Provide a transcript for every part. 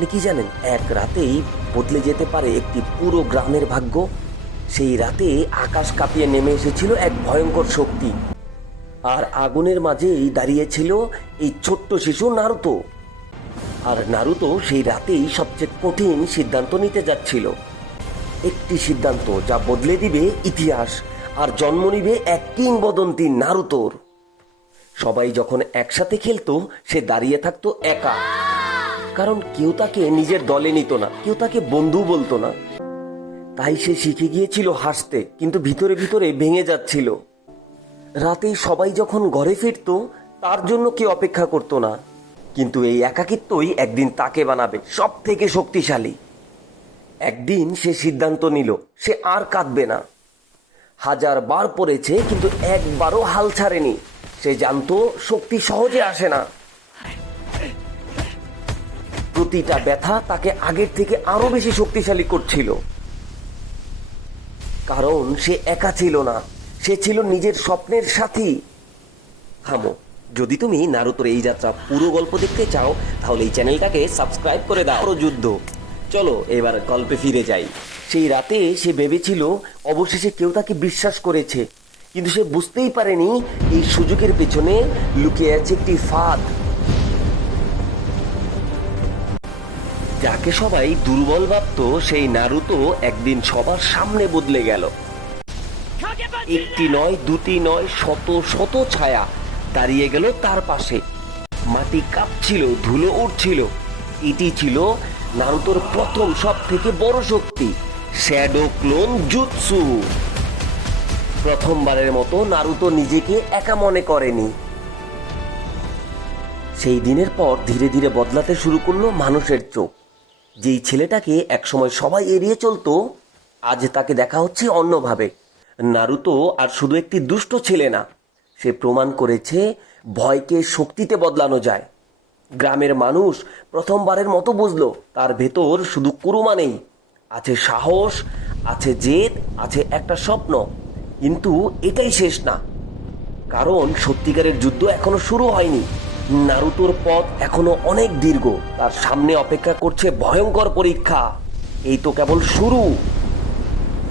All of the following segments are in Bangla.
আপনি কি জানেন, এক রাতেই বদলে যেতে পারে একটি পুরো গ্রামের ভাগ্য। সেই রাতে আকাশ কাঁপিয়ে নেমে এসেছিল এক ভয়ঙ্কর শক্তি, আর আগুনের মাঝেই দাঁড়িয়েছিল এই ছোট্ট শিশু নারুতো। আর নারুতো সেই রাতেই সবচেয়ে কঠিন সিদ্ধান্ত নিতে যাচ্ছিল, একটি সিদ্ধান্ত যা বদলে দিবে ইতিহাস আর জন্ম নিবে এক কিংবদন্তি নারুতোর। সবাই যখন একসাথে খেলতো, সে দাঁড়িয়ে থাকতো একা, কারণ কেউ তাকে নিজের দলে নিত না, কেউ তাকে বন্ধু বলতো না। তাই সে শিখে গিয়েছিল হাসতে, কিন্তু ভিতরে ভিতরে ভেঙে যাচ্ছিল। রাতেই সবাই যখন ঘরে ফিরতো, তার জন্য কেউ অপেক্ষা করতো না, কিন্তু এই একাকিত্বই একদিন তাকে বানাবে সব থেকে শক্তিশালী। একদিন সে সিদ্ধান্ত নিল, সে আর কাঁদবে না। হাজার বার পড়েছে, কিন্তু একবারও হাল ছাড়েনি। সে জানতো শক্তি সহজে আসে না, প্রতিটা ব্যথা তাকে আগের থেকে আরো বেশি শক্তিশালী করছিল। কারণ সে একা ছিল না, সে ছিল নিজের স্বপ্নের সাথী। থামো, যদি তুমি নারুতোর এই যাত্রা পুরো গল্প দেখতে চাও, তাহলে এই চ্যানেলটাকে সাবস্ক্রাইব করে দাও। যুদ্ধ, চলো এবার গল্পে ফিরে যাই। সেই রাতে সে ভেবেছিল অবশেষে কেউ তাকে বিশ্বাস করেছে, কিন্তু সে বুঝতেই পারেনি এই সুযোগের পেছনে লুকিয়ে আছে একটি ফাঁদ। যাকে সবাই দুর্বল ভাবত, সেই নারুতো একদিন সবার সামনে বদলে গেল। একটি নয়, দুটি নয়, শত শত ছায়া দাঁড়িয়ে গেল তার পাশে। মাটি কাঁপছিল, ধুলো উঠছিল। এটি ছিল নারুতোর প্রথম সব থেকে বড় শক্তি, শ্যাডো ক্লোন জুৎসু। প্রথমবারের মতো নারুতো নিজেকে একা মনে করেনি। সেই দিনের পর ধীরে ধীরে বদলাতে শুরু করলো মানুষের চোখ। যেই ছেলেটাকে একসময় সবাই এড়িয়ে চলতো, আজ তাকে দেখা হচ্ছে অন্যভাবে। নারুতো আর শুধু একটি দুষ্ট ছেলে না, সে প্রমাণ করেছে ভয়কে শক্তিতে বদলানো যায়। গ্রামের মানুষ প্রথমবারের মতো বুঝলো তার ভেতর শুধু কুরুমা নেই, আছে সাহস, আছে জেদ, আছে একটা স্বপ্ন। কিন্তু এটাই শেষ না, কারণ সত্যিকারের যুদ্ধ এখনো শুরু হয়নি। নারুতোর পথ এখনো অনেক দীর্ঘ, তার সামনে অপেক্ষা করছে ভয়ঙ্কর পরীক্ষা। এই তো কেবল শুরু।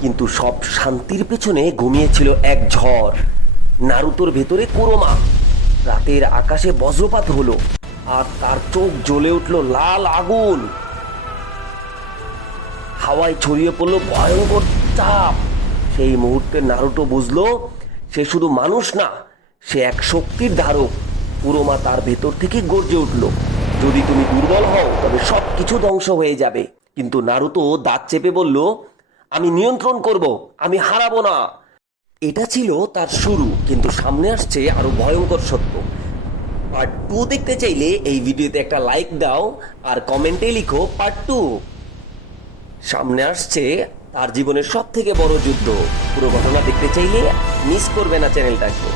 কিন্তু সব শান্তির পেছনে ঘুমিয়েছিল এক ঝড়। নারুতোর ভেতরে কুরুমা। রাতের আকাশে বজ্রপাত হলো, আর তার চোখ জ্বলে উঠল লাল আগুন। হাওয়ায় ছড়িয়ে পড়লো ভয়ঙ্কর চাপ। সেই মুহূর্তে নারুতো বুঝলো, সে শুধু মানুষ না, সে এক শক্তির ধারক। কুরুমা তার ভেতর থেকে গর্জে উঠল, যদি তুমি দুর্বল হও তবে সব কিছু ধ্বংস হয়ে যাবে। কিন্তু নারুতো দাঁত চেপে বলল, আমি নিয়ন্ত্রণ করব, আমি হারাবো না। এটা ছিল তার শুরু, কিন্তু সামনে আসছে আরো ভয়ঙ্কর সত্য। পার্ট 2 দেখতে চাইলে এই ভিডিওতে একটা লাইক দাও, আর কমেন্টে লিখো পার্ট 2। সামনে আসছে তার জীবনের সব থেকে বড় যুদ্ধ। পুরো ঘটনা দেখতে চাইলে মিস করবে না চ্যানেলটাকে।